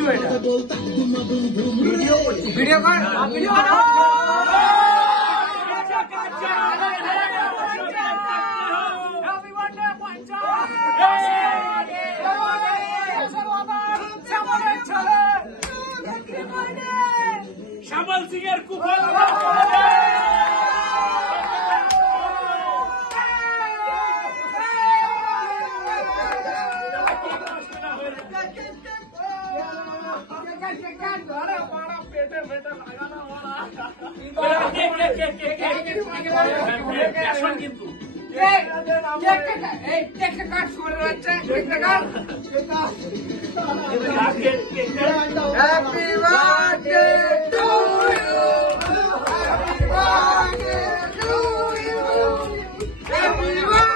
Video এটা video কর video কর শ্যামল সিং এর কুফল কিন্তু Happy birthday to you. Happy birthday to you. Happy birthday to you. Happy birthday.